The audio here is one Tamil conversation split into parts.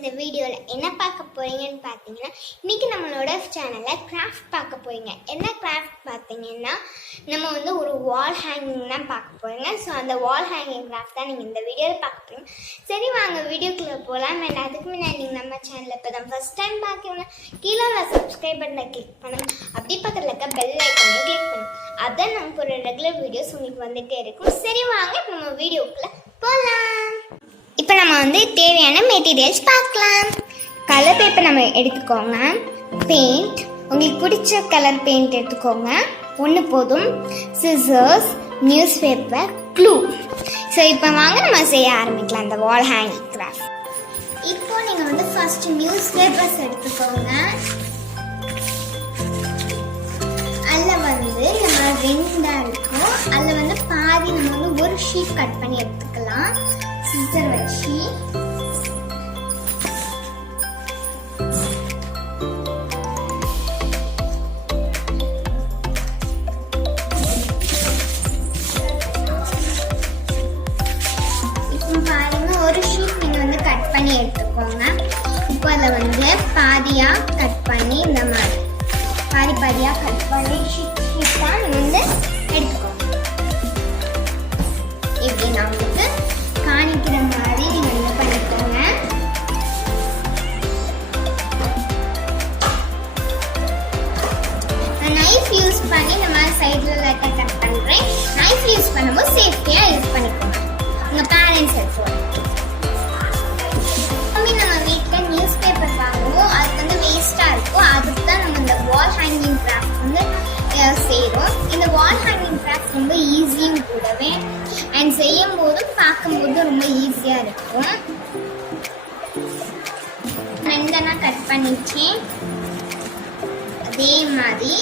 இந்த வீடியோவில் என்ன பார்க்க போறீங்கன்னு பார்த்தீங்கன்னா, இன்னைக்கு நம்மளோட சேனலில் கிராஃப்ட் பார்க்க போறீங்க. என்ன கிராஃப்ட் பார்த்தீங்கன்னா, நம்ம வந்து ஒரு வால் ஹேங்கிங் தான் பார்க்க போறீங்க. ஸோ அந்த வால் ஹேங்கிங் கிராஃப்ட் தான் நீங்கள் இந்த வீடியோவில் பார்க்க போறீங்க. சரி வாங்க வீடியோக்குள்ளே போகலாம். வேண்டாம் அதுக்கு முன்னாடி நீங்கள் நம்ம சேனலில் இப்போ தான் ஃபர்ஸ்ட் டைம் பார்க்கணும்னா கீழே சப்ஸ்கிரைப் பட்டனை கிளிக் பண்ணுங்க. அப்படி பக்கத்தில் இருக்க பெல் ஐக்கானையும் கிளிக் பண்ணுங்க. அதான் நமக்கு ஒரு ரெகுலர் வீடியோஸ் உங்களுக்கு வந்துகிட்டே இருக்கும். சரி வாங்க நம்ம வீடியோக்குள்ளே போகலாம். இப்போ நம்ம வந்து தேவையான மெட்டீரியல்ஸ் பார்க்கலாம். கலர் பேப்பர் நம்ம எடுத்துக்கோங்க. பெயிண்ட், உங்களுக்கு பிடிச்ச கலர் பெயிண்ட் எடுத்துக்கோங்க, ஒன்று போதும். Scissors, news paper, glue. So இப்போ வாங்க நம்ம செய்ய ஆரம்பிக்கலாம் இந்த வால் ஹேங்கிங் கிராஃப்ட். இப்போ நீங்கள் வந்து ஃபர்ஸ்ட் நியூஸ் பேப்பர்ஸ் எடுத்துக்கோங்க. அதில் வந்து நம்ம ரெண்டாக இருக்கும். அதில் வந்து பாதி நம்ம வந்து ஒரு ஷீட் கட் பண்ணி எடுத்துக்கலாம் சிசர் வச்சு. இப்போ பாருங்க, ஒரு ஷீட் நீங்க வந்து கட் பண்ணி எடுத்துக்கோங்க. இப்போ அதை வந்து பாதியா கட் பண்ணி இந்த மாதிரி பாதியா கட் பண்ணி ஷீட்டா வந்து எடுத்துக்கோங்க. இப்படி நான் வந்து காணிக்கிற மாதிரி நீங்க என்ன பண்ணிக்கோங்க. நைஃப் யூஸ் பண்ணி இந்த மாதிரி சைடுல லைட்டா கட் பண்றேன். நைஃப் யூஸ் பண்ணும்போது சேஃப்டியா யூஸ் பண்ணிக்கோங்க. உங்க பேரண்ட்ஸ் ஹெல்ப்ஃபுல். நம்ம வீட்டில் நியூஸ் பேப்பர் வாங்குவோம், அது வந்து வேஸ்டா இருக்கும். அதுக்கு தான் நம்ம இந்த வால் ஹேங்கிங் கிராஃப்ட் வந்து செய்கிறோம். இந்த வால் ஹேங்கிங் கிராஃப்ட் ரொம்ப ஈஸியும் கூடவே, அண்ட் செய்யும் போதும் பார்க்கும்போது ரொம்ப ஈஸியா இருக்கும். ரெண்டனா கட் பண்ணிச்சேன். அதே மாதிரி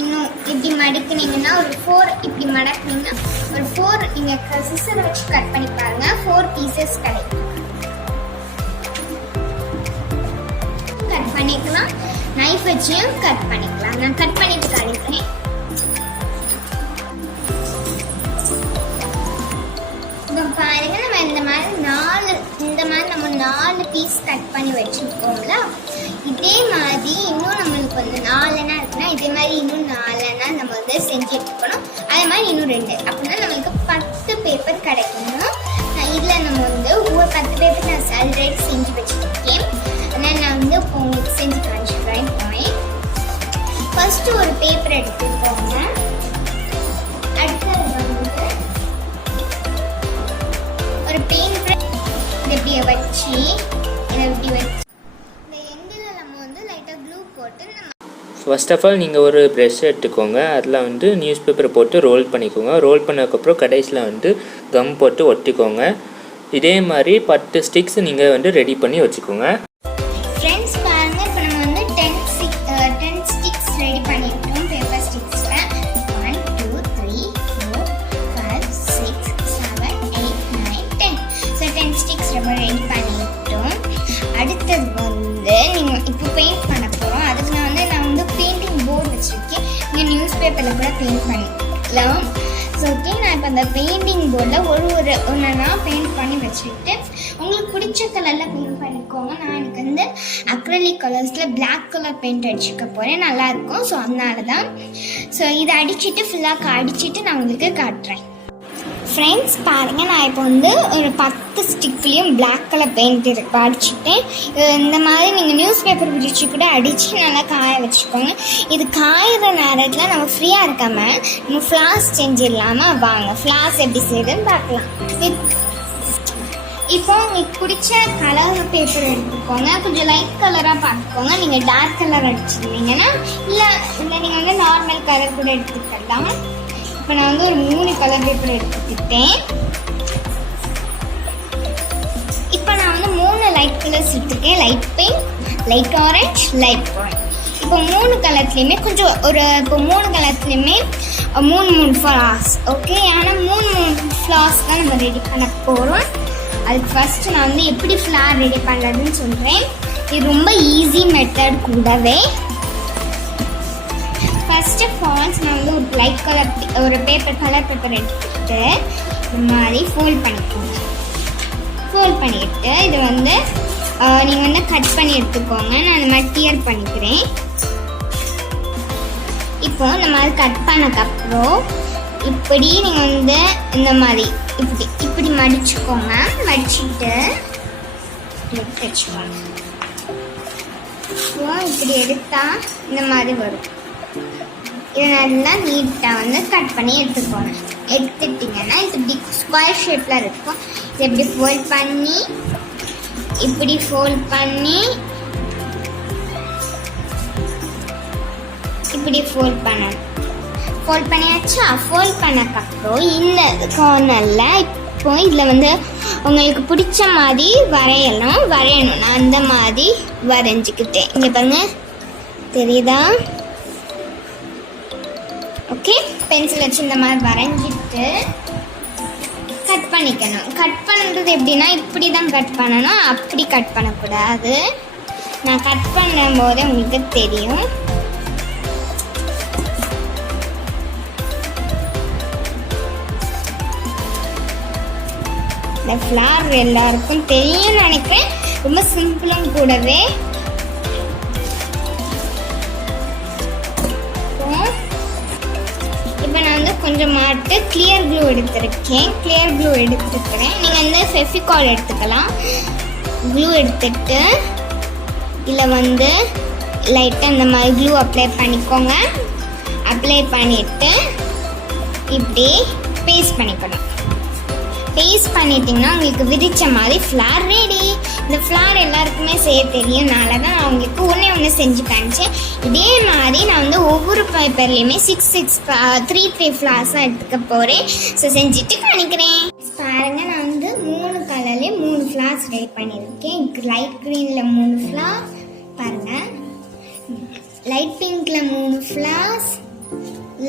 இன்னும் இப்படி மடக்குனீங்கன்னா ஒரு 4 இப்படி மடக்குனீங்கன்னா ஒரு 4 நீங்க சிசர் வச்சு கட் பண்ணி பாருங்க, 4 பீசஸ் கிடைக்கும். கட் பண்ணிக்கலாம், நைஃப் வச்சியும் கட் பண்ணிக்கலாம். நான் கட் பண்ணிட்டு காணிக்கிறேன். பாருங்க, நம்ம இந்த மாதிரி நம்ம 4 பீஸ் கட் பண்ணி வச்சிருக்கோம்ல. இதே மாதிரி இன்னும் நம்மளுக்கு வந்து 4 இருக்குன்னா இதே மாதிரி இன்னும் 4 நம்ம வந்து செஞ்சு எடுத்துக்கணும். அதே மாதிரி இன்னும் 2 அப்படின்னா நம்மளுக்கு 10 பேப்பர் கிடைக்கணும். இதில் நம்ம வந்து ஒவ்வொரு 10 பேப்பர் நான் ஆல்ரெடி செஞ்சு வச்சுருக்கேன். ஆனால் நான் வந்து இப்போ உங்களுக்கு செஞ்சு காமிச்சிக்கிறேன். ஃபர்ஸ்ட் ஒரு பேப்பர் எடுத்துக்கோங்க. அடுத்தது வந்து ஒரு பெயிண்ட் இப்படியே வச்சு இதை இப்படி வச்சு இந்த எண்டில் நம்ம வந்து லைட்டாக க்ளூ போட்டு நம்ம ஃபர்ஸ்ட் ஆஃப் ஆல் நீங்கள் ஒரு ப்ரெஷ் எடுத்துக்கோங்க. அதில் வந்து நியூஸ் பேப்பரை போட்டு ரோல் பண்ணிக்கோங்க. ரோல் பண்ணதுக்கப்புறம் கடைசியில் வந்து கம் போட்டு ஒட்டிக்கோங்க. இதே மாதிரி 10 ஸ்டிக்ஸ் நீங்கள் வந்து ரெடி பண்ணி வச்சுக்கோங்க. ஃப்ரெண்ட்ஸ் பாருங்க, இப்போ நம்ம வந்து 10 ஸ்டிக்ஸ் ரெடி பண்ணிட்டோம். பேப்பர் ஸ்டிக்ஸில் 1 2 3 4 5 6 7 8 9 10. ஸோ 10 ஸ்டிக்ஸ் நம்ம ரெடி பண்ணிட்டோம். அடுத்தது வந்து நீங்கள் இப்போ பெயிண்ட் பண்ண போகிறோம். அதுக்கு நான் வந்து பெயிண்டிங் போர்டு வச்சுருக்கேன். நீங்கள் நியூஸ் பேப்பரில் கூட பெயிண்ட் பண்ணிக்கலாம். ஸோ ஓகே, நான் இப்போ அந்த பெயிண்டிங் போர்டில் ஒன்றா பெயிண்ட் பண்ணி வச்சுக்கிட்டு உங்களுக்கு பிடிச்ச கலரில் பெயிண்ட் பண்ணிக்கோங்க. நான் எனக்கு வந்து அக்ரலிக் கலர்ஸில் பிளாக் கலர் பெயிண்ட் அடிச்சுக்க போகிறேன், நல்லாயிருக்கும். ஸோ அதனால தான். ஸோ இதை அடிச்சுட்டு ஃபுல்லாக அடிச்சுட்டு நான் உங்களுக்கு காட்டுறேன். ஃப்ரெண்ட்ஸ் பாருங்கள், நான் இப்போ வந்து ஒரு 10 ஸ்டிக்லேயும் பிளாக் கலர் பெயிண்ட் அடிச்சுட்டேன். இந்த மாதிரி நீங்கள் நியூஸ் பேப்பர் பிடிச்சி கூட அடித்து நல்லா காய வச்சுக்கோங்க. இது காயிற நேரத்தில் நம்ம ஃப்ரீயாக இருக்காமல் நம்ம ஃப்ளாஸ் செஞ்சிடலாமல் வாங்க. ஃப்ளாஸ் எப்படி செய்யுதுன்னு பார்க்கலாம். இப்போ உங்களுக்கு பிடிச்ச கலர் பேப்பர் எடுத்துக்கோங்க. கொஞ்சம் லைட் கலராக பார்த்துக்கோங்க. நீங்கள் டார்க் கலர் அடிச்சிருந்தீங்கன்னா இல்லை நீங்கள் வந்து நார்மல் கலர் கூட எடுத்துக்கலாம். இப்போ நான் வந்து ஒரு 3 கலர் பேப்பர் எடுத்துக்கிட்டேன். இப்போ நான் வந்து 3 லைட் கலர்ஸ் எடுத்துருக்கேன். Light pink, light orange, light brown. இப்போ 3 கலர்ஸ்லையுமே கொஞ்சம் இப்போ 3 கலர்ஸ்லையுமே 3 ஃப்ளார்ஸ். ஓகே, ஆனால் 3 ஃப்ளார்ஸ் தான் நம்ம ரெடி பண்ண போகிறோம். அதுக்கு ஃபர்ஸ்ட் நான் வந்து எப்படி ஃப்ளார் ரெடி பண்ணுறதுன்னு சொல்கிறேன். இது ரொம்ப ஈஸி மெத்தட் கூடவே. ஃபர்ஸ்ட் ஆஃப் ஆல் நான் வந்து ஒரு லைட் கலர் ஒரு கலர் பேப்பர் எடுத்துக்கிட்டு இந்த மாதிரி ஃபோல்ட் பண்ணிக்கோங்க. ஃபோல்ட் பண்ணிட்டு இது வந்து நீங்கள் வந்து கட் பண்ணி எடுத்துக்கோங்க. நான் அந்த மாதிரி டியர் பண்ணிக்கிறேன். இப்போ இந்த மாதிரி கட் பண்ணக்கப்புறம் இப்படி நீங்கள் வந்து இந்த மாதிரி இப்படி மடிச்சுக்கோங்க. மடிச்சுட்டு எடுத்து வச்சுக்கோங்க. இப்போ இப்படி எடுத்தால் இந்த மாதிரி வரும். இதை நல்லா நீட்டாக வந்து கட் பண்ணி எடுத்துக்கோங்க. எடுத்துட்டிங்கன்னா இப்படி ஸ்கொயர் ஷேப்பில் இருக்கும். இதை இப்படி ஃபோல்ட் பண்ணி இப்படி ஃபோல்ட் பண்ணி இப்படி ஃபோல்ட் பண்ணணும். ஃபோல்ட் பண்ணியாச்சா? ஃபோல்ட் பண்ணக்கப்புறம் இந்த கார்னரில் இப்போ இதில் வந்து உங்களுக்கு பிடிச்ச மாதிரி வரையணும். நான் அந்த மாதிரி வரைஞ்சிக்கிட்டேன். இங்கே பாருங்க, தெரியுதா? ஓகே, பென்சில் வச்சு இந்த மாதிரி வரைஞ்சிட்டு கட் பண்ணிக்கணும். கட் பண்ணுறது எப்படின்னா இப்படி தான் கட் பண்ணணும், அப்படி கட் பண்ணக்கூடாது. நான் கட் பண்ணும்போது உங்களுக்கு தெரியும். இந்த ஃப்ளார் எல்லாருக்கும் தெரியும்னு நினைக்கிறேன். ரொம்ப சிம்பிளும் கூடவே. இப்போ நான் வந்து கொஞ்சம் மாட்டு கிளியர் க்ளூ எடுத்துருக்கேன். நீங்கள் வந்து ஃபெவிகால் எடுத்துக்கலாம். க்ளூ எடுத்துட்டு இதில் வந்து லைட்டாக இந்த மாதிரி க்ளூ அப்ளை பண்ணிக்கோங்க. அப்ளை பண்ணிவிட்டு இப்படி பேஸ்ட் பண்ணிக்கணும். பேஸ்ட் பண்ணிட்டீங்கன்னா உங்களுக்கு விரிச்ச மாதிரி ஃப்ளார் ரெடி. இந்த ஃப்ளார் எல்லாருக்குமே செய்ய தெரியும்னால தான் நான் உங்களுக்கு ஒன்று செஞ்சு காமிச்சேன். இதே மாதிரி நான் வந்து ஒவ்வொரு பேப்பர்லேயுமே 3 ஃப்ளார்ஸாக எடுத்துக்க போகிறேன். ஸோ செஞ்சுட்டு காணிக்கிறேன். பாருங்கள், நான் வந்து 3 கலர்லேயே 3 ஃப்ளார்ஸ் ரெடி பண்ணியிருக்கேன். லைட் க்ரீனில் 3 ஃப்ளார் பாருங்கள், லைட் பிங்க்கில் 3 ஃப்ளார்ஸ்,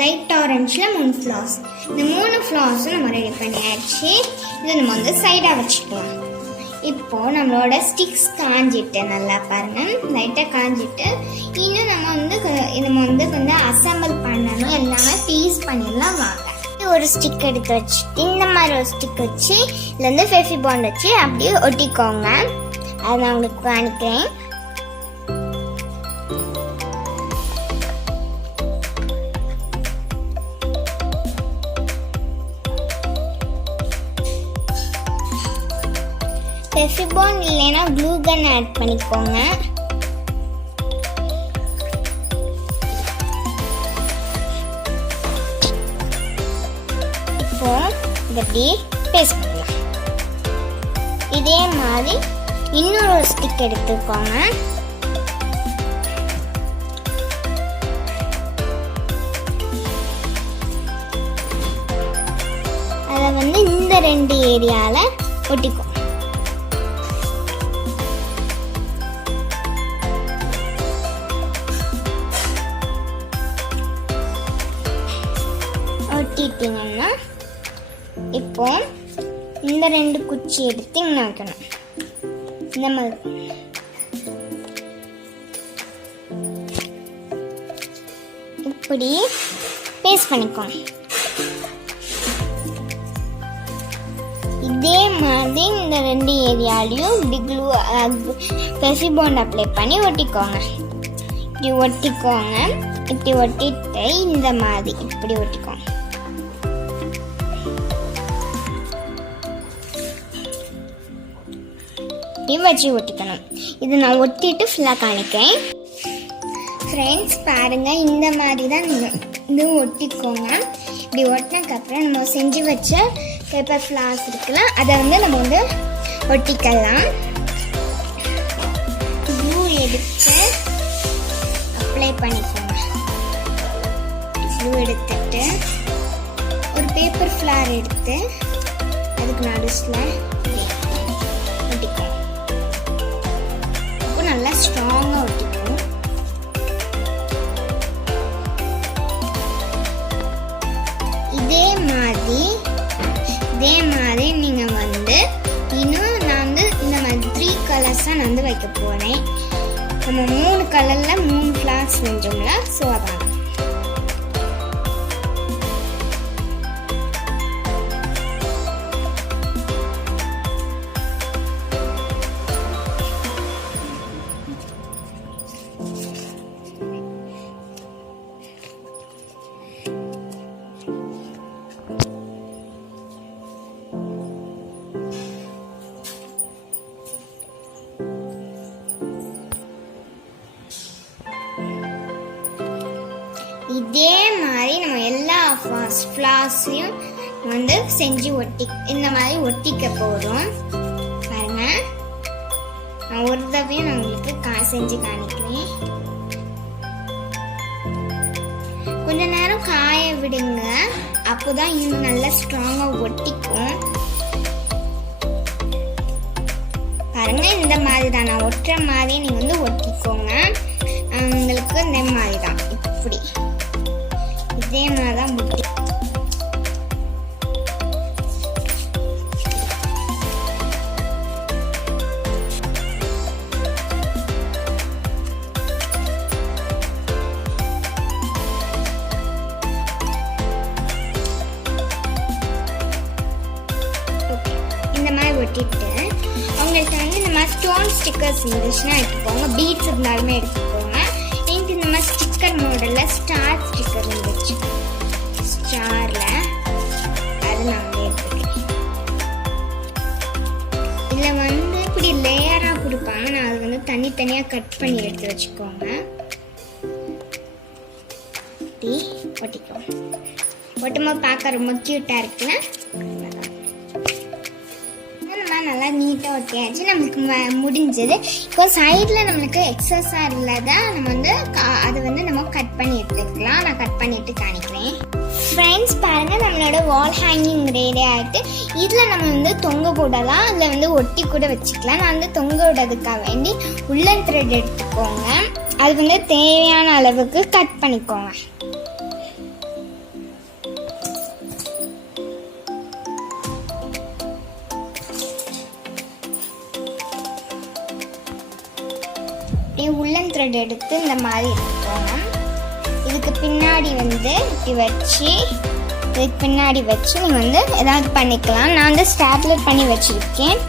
லைட் ஆரஞ்சில் 3 ஃப்ளார்ஸ். இந்த 3 ஃப்ளார்ஸும் நம்ம ரெடி பண்ணியாச்சு. இதை நம்ம வந்து சைடாக வச்சுக்கலாம். இப்போது நம்மளோட ஸ்டிக்ஸ் காஞ்சிட்டு நல்லா பாருங்கள், லைட்டாக காஞ்சிட்டு இன்னும் நம்ம வந்து கொஞ்சம் அசம்பிள் பண்ணணும். எல்லாமே பீஸ் பண்ணிடலாம் வாங்க. ஒரு ஸ்டிக் எடுத்து வச்சுட்டு இந்த மாதிரி ஒரு ஸ்டிக் வச்சு இதில் வந்து ஃபெவிபாண்ட் வச்சு அப்படியே ஒட்டிக்கோங்க. அதை நான் உங்களுக்கு காணிக்கிறேன். ஃபெவிபாண்ட் இல்லைன்னா க்ளூ கன் ஆட் பண்ணிக்கோங்க. இப்போ இதை அப்படியே பேஸ்ட் பண்ணலாம். இதே மாதிரி இன்னொரு ஸ்டிக் எடுத்துக்கோங்க. அதை வந்து இந்த 2 ஏரியாவில் ஒட்டிக்கும். ஒட்டிட்டீங்கன்னா இப்போ இந்த 2 குச்சி எடுத்து இங்கே வைக்கணும். இந்த மாதிரி இப்படி பேஸ்ட் பண்ணிக்கோங்க. இதே மாதிரி இந்த 2 ஏரியாலையும் இப்படி க்ளூ ஃபெவிபாண்ட் அப்ளை பண்ணி ஒட்டிக்கோங்க. இப்படி ஒட்டிக்கோங்க. இப்படி ஒட்டிட்டு இந்த மாதிரி இப்படி ஒட்டிக்கோங்க. இப்படி வச்சு ஒட்டிக்கணும். இது நான் ஒட்டிட்டு ஃபுல்லாக காணிக்கிறேன். ஃப்ரெண்ட்ஸ் பாருங்கள், இந்த மாதிரி தான் நீங்கள் இது ஒட்டிக்கோங்க. இப்படி ஒட்டினதுக்கப்புறம் நம்ம செஞ்சு வச்ச பேப்பர் ஃப்ளார்ஸ் இருக்குல்ல, அதை வந்து நம்ம வந்து ஒட்டிக்கலாம். க்ளூ எடுத்து அப்ளை பண்ணிக்கோங்க. க்ளூ எடுத்துட்டு ஒரு பேப்பர் ஃப்ளார் எடுத்து அதுக்கு நடுவில் ஒட்டிக்கோங்க. இப்போ நல்லா ஸ்ட்ராங்காக ஒட்டிக்கணும். இதே மாதிரி நீங்கள் வந்து இன்னும் நான் வந்து இந்த மாதிரி 3 கலர்ஸாக நான் வந்து வைக்க போகிறேன். நம்ம 3 கலரில் 3 ஃப்ளார்ஸ் செஞ்சோம்ல, ஸோ அதான். இதே மாதிரி நம்ம எல்லா ஃப்ளார்ஸையும் வந்து செஞ்சு இந்த மாதிரி ஒட்டிக்க போகிறோம். பாருங்க, நான் ஒரு தடவையும் நான் உங்களுக்கு செஞ்சு காணிக்கிறேன். கொஞ்ச நேரம் காய விடுங்க, அப்போதான் இன்னும் நல்லா ஸ்ட்ராங்காக ஒட்டிக்கும். பாருங்க, இந்த மாதிரி தான் நான் ஒட்டுற மாதிரி நீங்கள் வந்து ஒட்டிக்கோங்க. உங்களுக்கு இந்த மாதிரி தான், இப்படி இதே மாதிரி தான் ஒட்டி. இந்த மாதிரி ஒட்டிட்டு உங்களுக்கு வந்து இந்த மாதிரி ஸ்டோன் ஸ்டிக்கர்ஸ் இருந்துச்சுன்னா எடுத்துக்கோங்க, பீட்ஸ் இருந்தாலுமே எடுத்துக்கோங்க. எனக்கு இந்த மாதிரி ஸ்டிக்கர் மாடலில் ஸ்டார் ஸ்டிக்கர் இருந்துச்சு, ஸ்டாரில் அது நான் வந்து எடுத்துக்கிறேன். இதில் வந்து இப்படி லேயராக கொடுப்பாங்க, நான் அது வந்து தனித்தனியாக கட் பண்ணி எடுத்து வச்சுக்கோங்க. இப்படி ஒட்டிக்கோங்க. ஒட்டும்போது பார்க்க ரொம்ப க்யூட்டாக இருக்குல்ல. நல்லா நீட்டாக ஒட்டியாச்சு, நம்மளுக்கு முடிஞ்சது. இப்போ சைடில் நம்மளுக்கு எக்ஸஸாக இல்லதா நம்ம வந்து அதை வந்து நம்ம கட் பண்ணி எடுத்துக்கலாம். நான் கட் பண்ணிட்டு காணிக்கிறேன். ஃப்ரெண்ட்ஸ் பாருங்கள், நம்மளோட வால் ஹேங்கிங் ரெடி ஆகிட்டு. இதில் நம்ம வந்து தொங்க போடலாம், அதில் வந்து ஒட்டி கூட வச்சுக்கலாம். நான் வந்து தொங்க விடுறதுக்காக வேண்டி உள்ளன் த்ரெட் எடுத்துக்கோங்க. அது வந்து தேவையான அளவுக்கு கட் பண்ணிக்கோங்க. உள்ளன் த்ரெட் எடுத்து இந்த மாதிரி எடுத்துக்கோங்க. இதுக்கு பின்னாடி வந்து இப்படி வச்சு, இதுக்கு பின்னாடி வச்சு நீங்கள் வந்து ஏதாவது பண்ணிக்கலாம். நான் வந்து ஸ்டாப்லர் பண்ணி வச்சுருக்கேன்.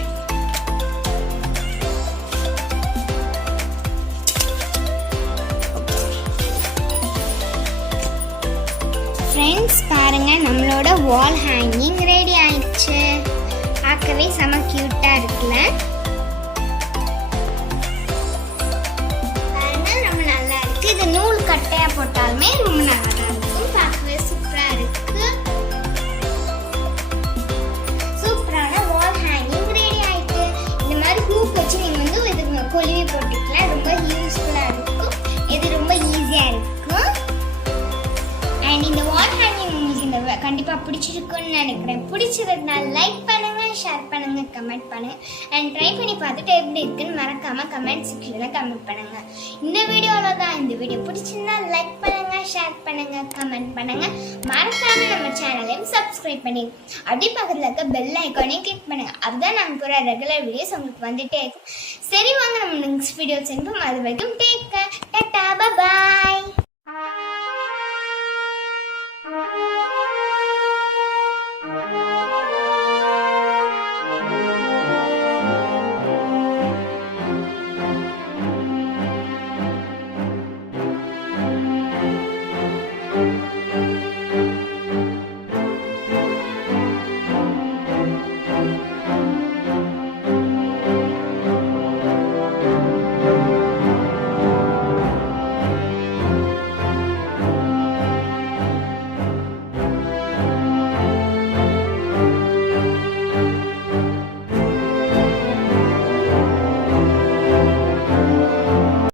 ஃப்ரெண்ட்ஸ் பாருங்கள், நம்மளோட வால் ஹேங்கிங் ரெடி ஆயிடுச்சு. பார்க்கவே செம க்யூட்டாக இருக்குல்ல. இது நூல் கட்டையா போட்டாலுமே ரொம்ப நல்லா இருக்கும், பார்க்கவே சூப்பரா இருக்கு. சூப்பரான வால் ஹேங்கிங் ரெடி ஆயிட்டு. இந்த மாதிரி ஹூக் வச்சு நீங்க வந்து இது கொலுவி போட்டுக்கலாம், ரொம்ப யூஸ்ஃபுல்லா இருக்கும். இது ரொம்ப ஈஸியா இருக்கும். அண்ட் இந்த வால் ஹேங்கிங் உங்களுக்கு இந்த கண்டிப்பா பிடிச்சிருக்குன்னு நினைக்கிறேன். பிடிச்சிருந்தா லைக் பண்ணுங்க, ஷேர் பண்ணுங்க, கமெண்ட் பண்ணுங்க. அண்ட் ட்ரை பண்ணி பார்த்துட்டு எப்படி இருக்குன்னு மறக்காம கமெண்ட் செக்ஷன்ல கமெண்ட் பண்ணுங்க. இந்த வீடியோல தான். இந்த வீடியோ பிடிச்சிருந்தா லைக் பண்ணுங்க, ஷேர் பண்ணுங்க, கமெண்ட் பண்ணுங்க. மறக்காம நம்ம சேனலையும் சப்ஸ்கிரைப் பண்ணி அப்படி பக்கத்துல இருக்க பெல் ஐக்கானையும் கிளிக் பண்ணுங்க. அப்பதான் நாங்கள் போற ரெகுலர் வீடியோஸ் உங்களுக்கு வந்துட்டே இருக்கும். சரி, வாங்க நம்ம நெக்ஸ்ட் வீடியோ செஞ்சோம். அது வரைக்கும் டேக்